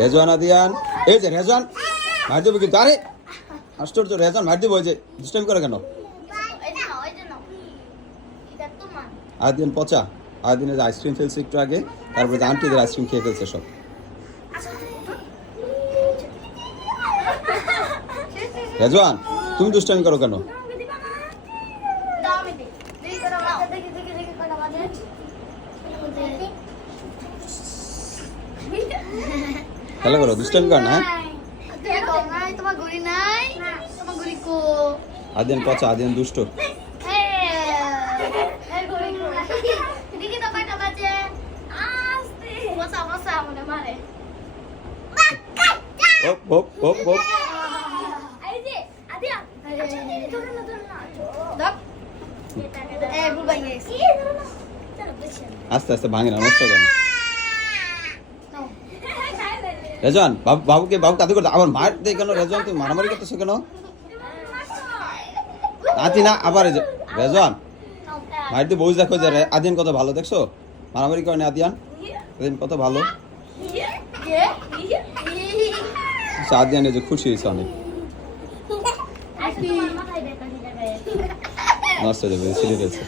রেজওয়ান আদিয়ান, এই যে রেজওয়ান মার দেবো কিন্তু। আরে আশ্চর্য, রেজওয়ান মার দেবো। ওই যে দুষ্টামি করে কেন? আদিয়ান পচা। আদিনের আইসক্রিম ফেলছে একটু আগে, তারপরে আন্টিদের আইসক্রিম খেয়ে ফেলছে সব। রেজওয়ান তুমি দুষ্টামি করো কেন? খেলা করো, দুষ্টামি কর না। আদিয়ান পচা, আদিয়ান দুষ্ট। আস্তে আস্তে ভাঙে না, নষ্ট করে না। রেজওয়ান বাবুকে কাঁদে করতে আবার মার দেয় কেন? রেজওয়ান তুমি মারামারি করতেছো কেন? নাতি না আবার রেজওয়ান মার দিয়ে বউজ দেখো যে আদিয়ান কত ভালো, দেখছো? মারামারি করে না আদিয়ান, আদিয়ান কত ভালো। আদিয়ান এই যে খুশি হয়েছে অনেক। নষ্ট হয়ে যাবে, ছিঁড়ে ফেলছে।